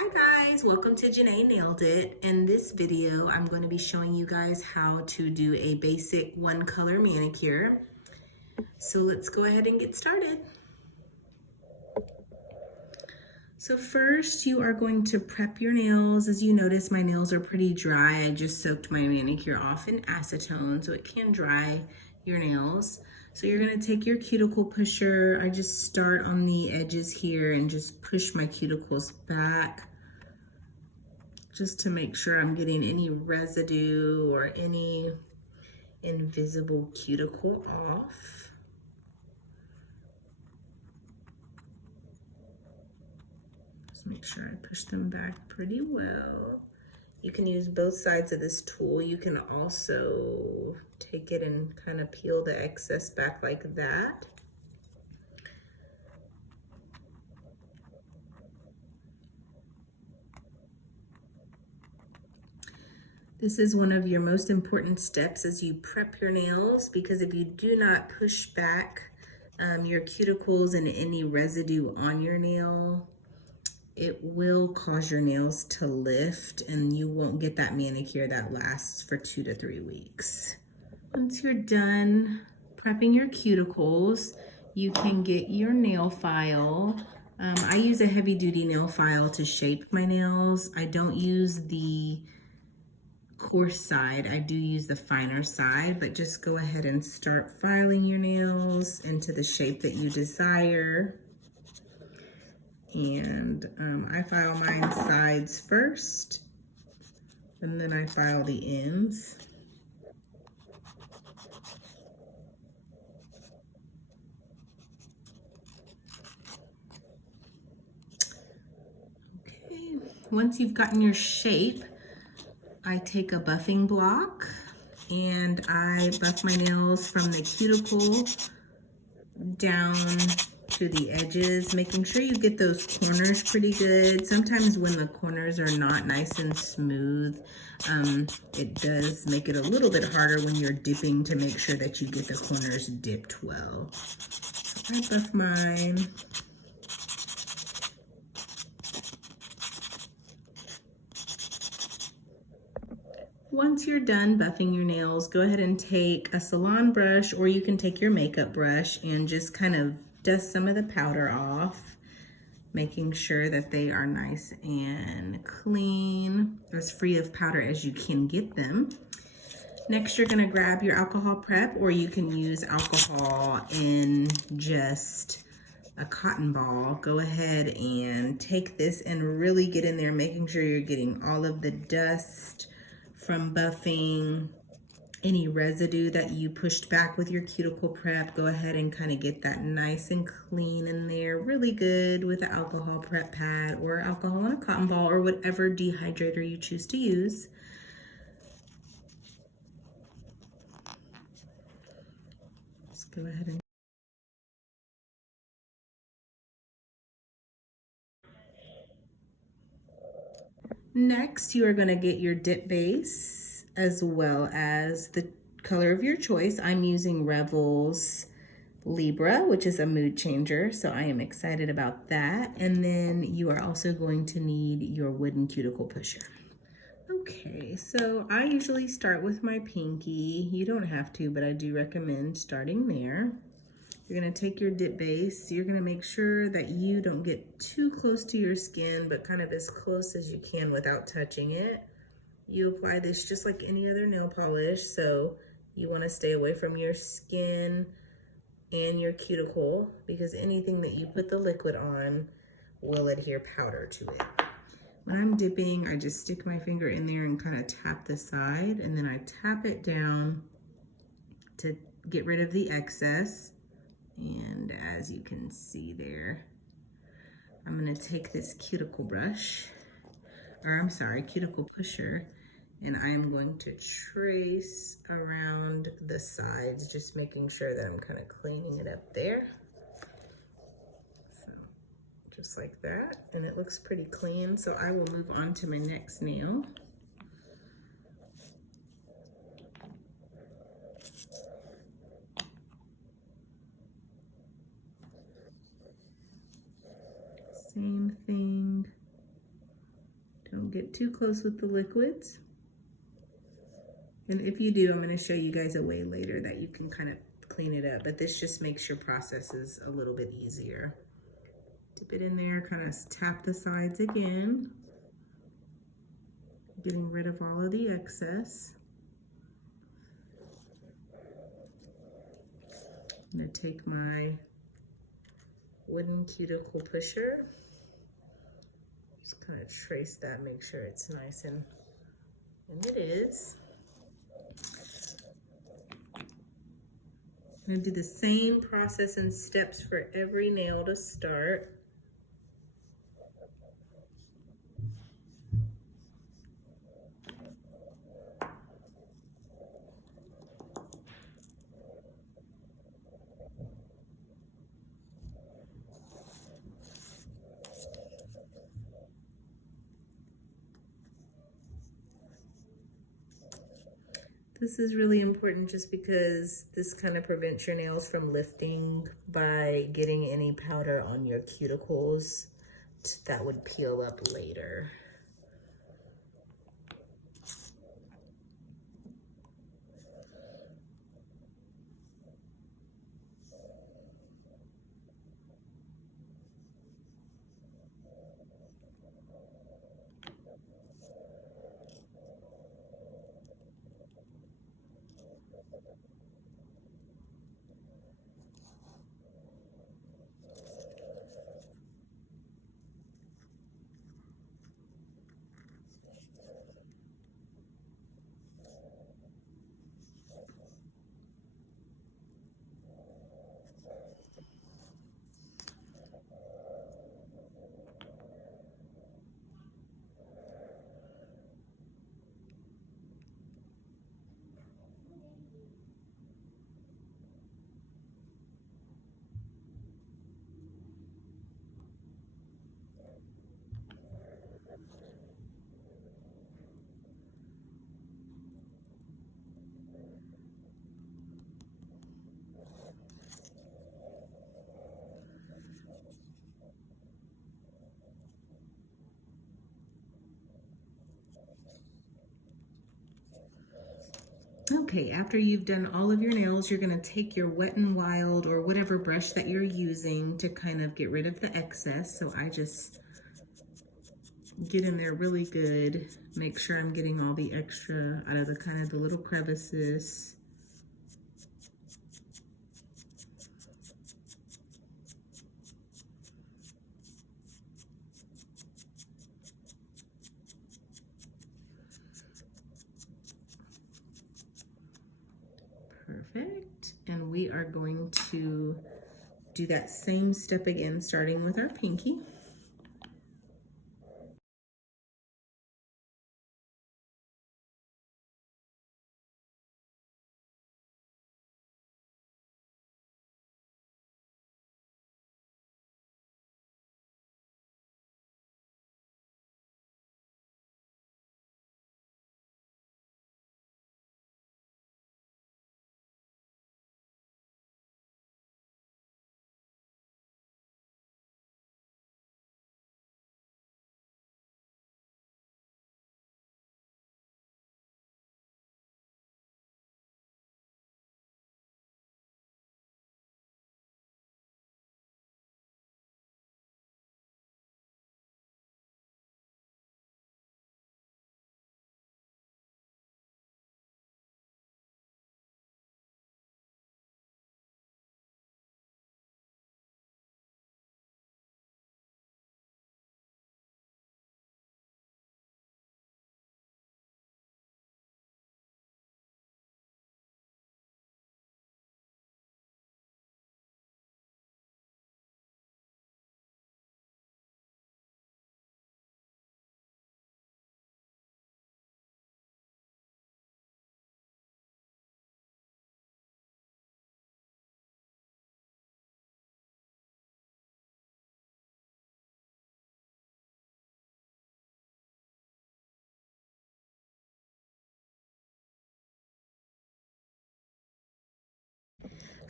Hi guys, welcome to Janae Nailed It. In this video, I'm going to be showing you guys how to do a basic one color manicure. So let's go ahead and get started. So first you are going to prep your nails. As you notice, my nails are pretty dry. I just soaked my manicure off in acetone so it can dry your nails. So you're gonna take your cuticle pusher. I just start on the edges here and just push my cuticles back, just to make sure I'm getting any residue or any invisible cuticle off. Just make sure I push them back pretty well. You can use both sides of this tool. You can also take it and kind of peel the excess back like that. This is one of your most important steps as you prep your nails, because if you do not push back your cuticles and any residue on your nail, it will cause your nails to lift and you won't get that manicure that lasts for 2 to 3 weeks. Once you're done prepping your cuticles, you can get your nail file. I use a heavy duty nail file to shape my nails. I don't use the coarse side, I do use the finer side, but just go ahead and start filing your nails into the shape that you desire. And I file mine sides first, and then I file the ends. Okay, once you've gotten your shape, I take a buffing block and I buff my nails from the cuticle down to the edges, making sure you get those corners pretty good. Sometimes when the corners are not nice and smooth, it does make it a little bit harder when you're dipping to make sure that you get the corners dipped well. So I buff mine. Once you're done buffing your nails, go ahead and take a salon brush, or you can take your makeup brush and just kind of dust some of the powder off, making sure that they are nice and clean, as free of powder as you can get them. Next, you're gonna grab your alcohol prep, or you can use alcohol in just a cotton ball. Go ahead and take this and really get in there, making sure you're getting all of the dust from buffing, any residue that you pushed back with your cuticle prep. Go ahead and kind of get that nice and clean in there, really good with the alcohol prep pad or alcohol on a cotton ball or whatever dehydrator you choose to use. Let's go ahead and next, you are going to get your dip base as well as the color of your choice. I'm using Revel's Libra, which is a mood changer, so I am excited about that. And then you are also going to need your wooden cuticle pusher. Okay, so I usually start with my pinky. You don't have to, but I do recommend starting there. You're gonna take your dip base. You're gonna make sure that you don't get too close to your skin, but kind of as close as you can without touching it. You apply this just like any other nail polish, so you wanna stay away from your skin and your cuticle, because anything that you put the liquid on will adhere powder to it. When I'm dipping, I just stick my finger in there and kind of tap the side, and then I tap it down to get rid of the excess. And as you can see there, I'm gonna take this cuticle brush, or I'm sorry, cuticle pusher, and I'm going to trace around the sides, just making sure that I'm kind of cleaning it up there. So just like that, and it looks pretty clean. So I will move on to my next nail. Same thing. get too close with the liquids. And if you do, I'm going to show you guys a way later that you can kind of clean it up, but this just makes your processes a little bit easier. Dip it in there, kind of tap the sides again, getting rid of all of the excess. I'm going to take my wooden cuticle pusher, just kind of trace that, make sure it's nice, and it is. I'm going to do the same process and steps for every nail to start. This is really important just because this kind of prevents your nails from lifting by getting any powder on your cuticles that would peel up later. Okay, after you've done all of your nails, you're gonna take your Wet n Wild or whatever brush that you're using to kind of get rid of the excess. So I just get in there really good, make sure I'm getting all the extra out of the kind of the little crevices. Perfect. And we are going to do that same step again, starting with our pinky.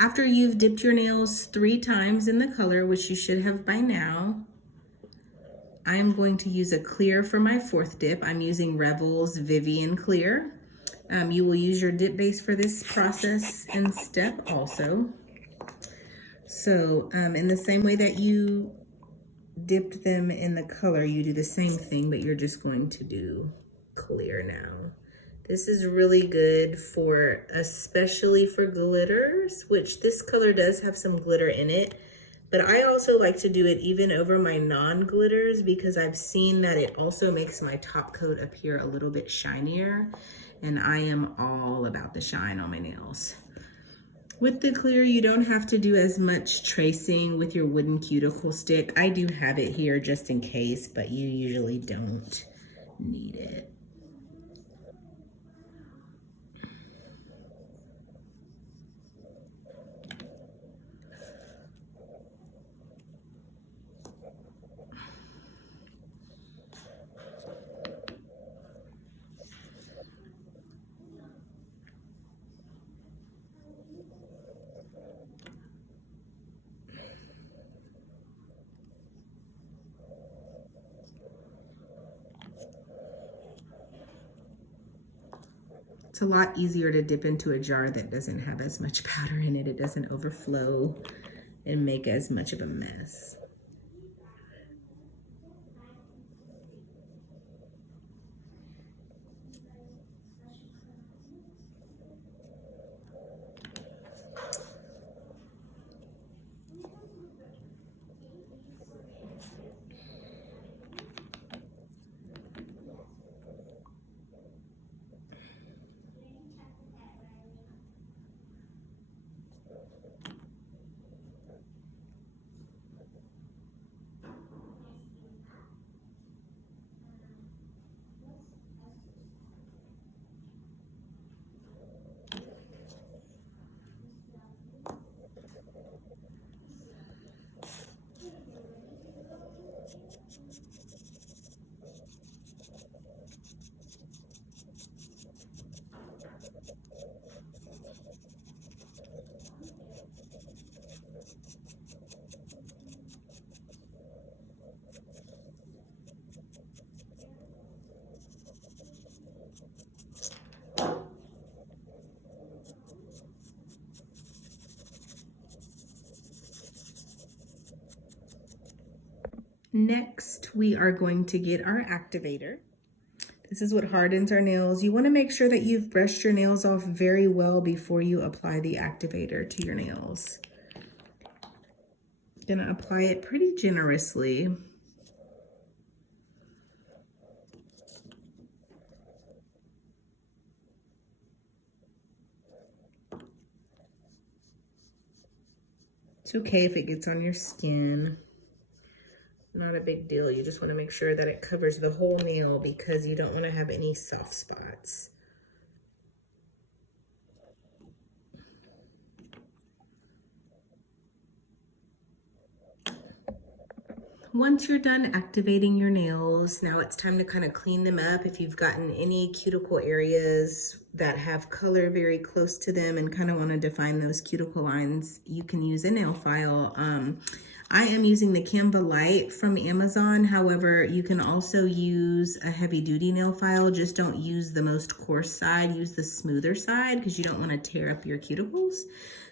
After you've dipped your nails 3 times in the color, which you should have by now, I'm going to use a clear for my fourth dip. I'm using Rebel's Vivian Clear. You will use your dip base for this process and step also. So in the same way that you dipped them in the color, you do the same thing, but you're just going to do clear now. This is really good for, especially for glitters, which this color does have some glitter in it. But I also like to do it even over my non-glitters because I've seen that it also makes my top coat appear a little bit shinier. And I am all about the shine on my nails. With the clear, you don't have to do as much tracing with your wooden cuticle stick. I do have it here just in case, but you usually don't need it. It's a lot easier to dip into a jar that doesn't have as much powder in it. It doesn't overflow and make as much of a mess. Next, we are going to get our activator. This is what hardens our nails. You want to make sure that you've brushed your nails off very well before you apply the activator to your nails. Gonna apply it pretty generously. It's okay if it gets on your skin. Not a big deal. You just want to make sure that it covers the whole nail because you don't want to have any soft spots. Once you're done activating your nails, now it's time to kind of clean them up. If you've gotten any cuticle areas that have color very close to them and kind of want to define those cuticle lines, you can use a nail file. I am using the Canva Light from Amazon. However, you can also use a heavy duty nail file. Just don't use the most coarse side. Use the smoother side because you don't want to tear up your cuticles.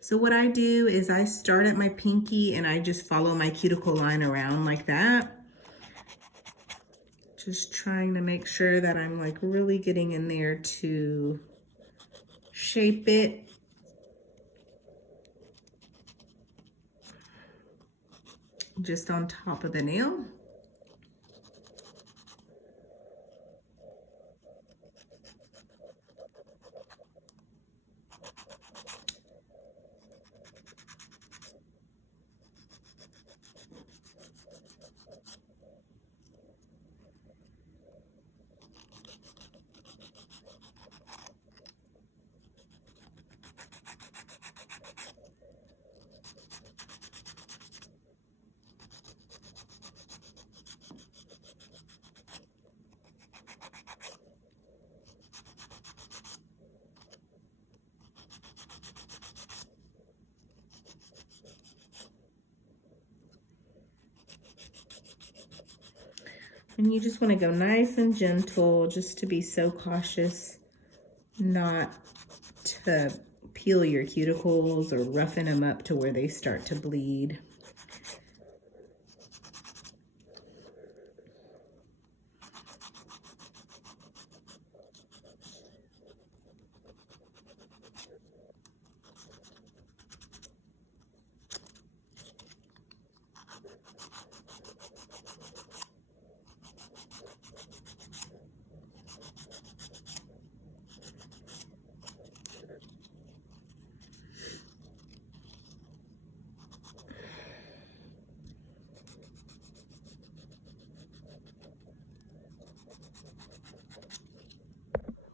So what I do is I start at my pinky and I just follow my cuticle line around like that. Just trying to make sure that I'm like really getting in there to shape it. Just on top of the nail. And you just want to go nice and gentle just to be so cautious not to peel your cuticles or roughen them up to where they start to bleed.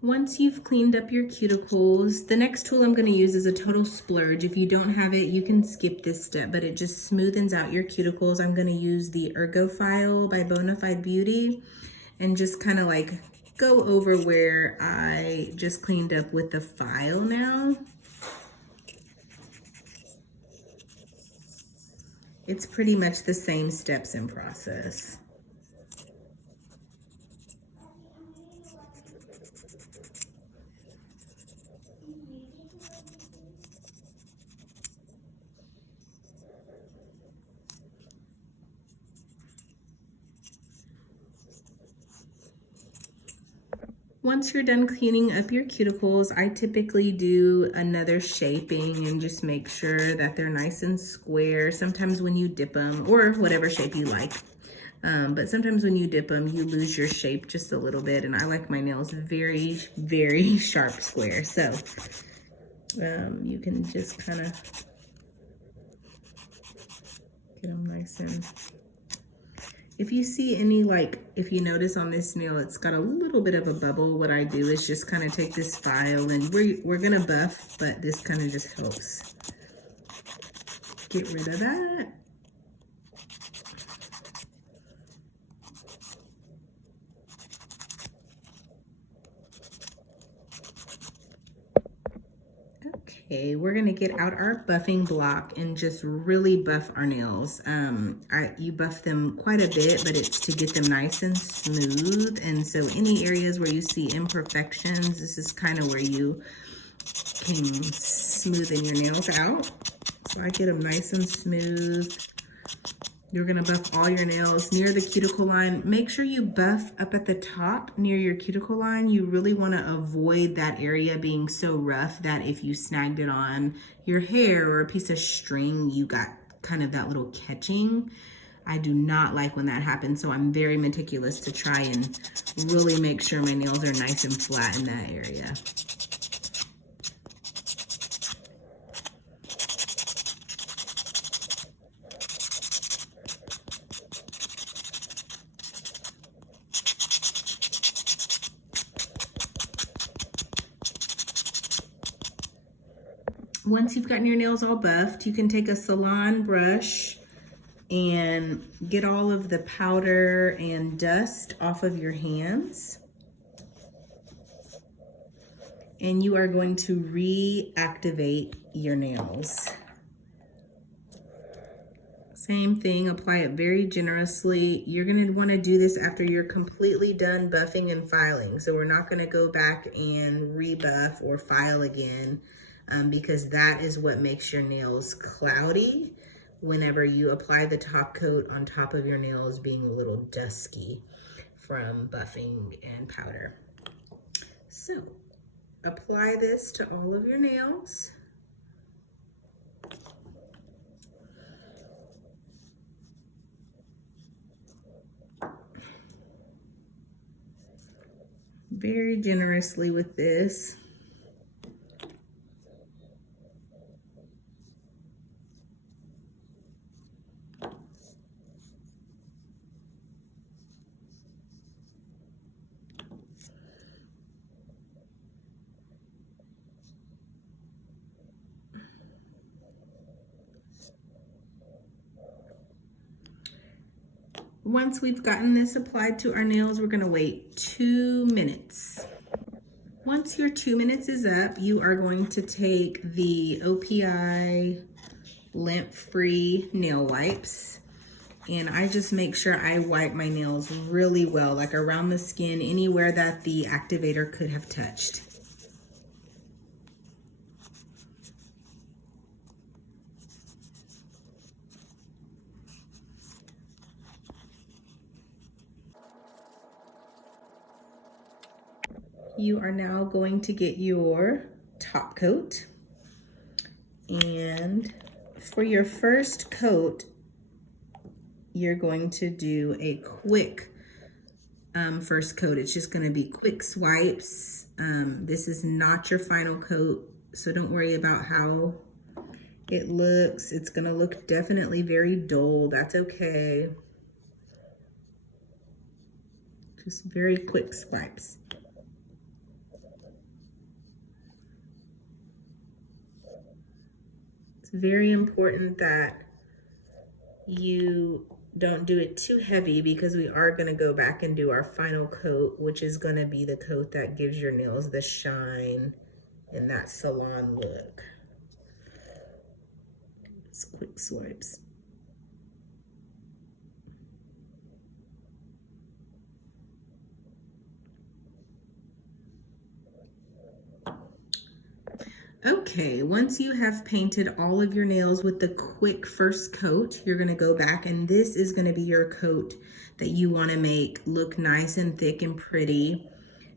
Once you've cleaned up your cuticles, the next tool I'm going to use is a total splurge. If you don't have it, you can skip this step, but it just smoothens out your cuticles. I'm going to use the Ergo File by Bonafide Beauty and just kind of like go over where I just cleaned up with the file now. It's pretty much the same steps and process. Once you're done cleaning up your cuticles, I typically do another shaping and just make sure that they're nice and square. Sometimes when you dip them, or whatever shape you like, but sometimes when you dip them, you lose your shape just a little bit, and I like my nails very, very sharp square. So you can just kind of get them nice and... If you see any, like, if you notice on this nail, it's got a little bit of a bubble, what I do is just kind of take this file, and we're gonna buff, but this kind of just helps get rid of that. Okay, we're gonna get out our buffing block and just really buff our nails. You buff them quite a bit, but it's to get them nice and smooth. And so any areas where you see imperfections, this is kind of where you can smoothen your nails out. So I get them nice and smooth. You're gonna buff all your nails near the cuticle line. Make sure you buff up at the top near your cuticle line. You really wanna avoid that area being so rough that if you snagged it on your hair or a piece of string, you got kind of that little catching. I do not like when that happens, so I'm very meticulous to try and really make sure my nails are nice and flat in that area. Once you've gotten your nails all buffed, you can take a salon brush and get all of the powder and dust off of your hands. And you are going to reactivate your nails. Same thing, apply it very generously. You're gonna wanna do this after you're completely done buffing and filing. So we're not gonna go back and rebuff or file again. Because that is what makes your nails cloudy whenever you apply the top coat on top of your nails being a little dusky from buffing and powder. So apply this to all of your nails. Very generously with this. Once we've gotten this applied to our nails, we're gonna wait 2 minutes. Once your 2 minutes is up, you are going to take the OPI lint-free nail wipes And I just make sure I wipe my nails really well, like around the skin, anywhere that the activator could have touched. You are now going to get your top coat. And for your first coat, you're going to do a quick first coat. It's just going to be quick swipes. This is not your final coat, so don't worry about how it looks. It's going to look definitely very dull. That's okay. Just very quick swipes. It's very important that you don't do it too heavy because we are going to go back and do our final coat, which is going to be the coat that gives your nails the shine and that salon look. Just quick swipes. Okay, once you have painted all of your nails with the quick first coat, you're gonna go back and this is gonna be your coat that you wanna make look nice and thick and pretty.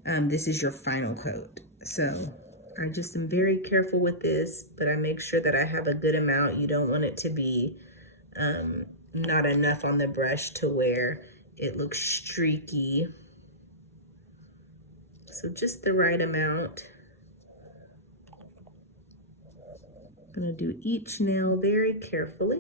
This is your final coat. So I just am very careful with this, but I make sure that I have a good amount. You don't want it to be not enough on the brush to where it looks streaky. So just the right amount. I'm going to do each nail very carefully.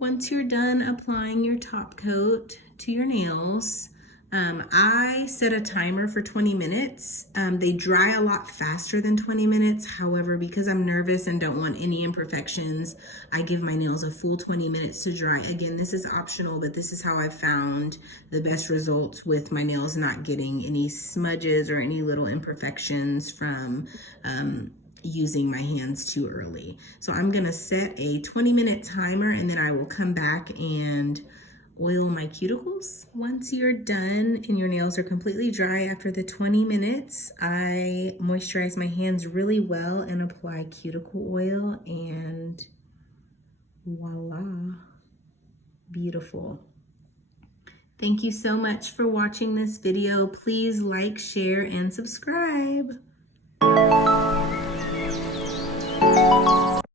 Once you're done applying your top coat to your nails, I set a timer for 20 minutes. They dry a lot faster than 20 minutes. However, because I'm nervous and don't want any imperfections, I give my nails a full 20 minutes to dry. Again, this is optional, but this is how I've found the best results with my nails not getting any smudges or any little imperfections from using my hands too early. So I'm gonna set a 20-minute timer and then I will come back and oil my cuticles. Once you're done and your nails are completely dry after the 20 minutes, I moisturize my hands really well and apply cuticle oil, and voila, beautiful. Thank you so much for watching this video. Please like, share, and subscribe.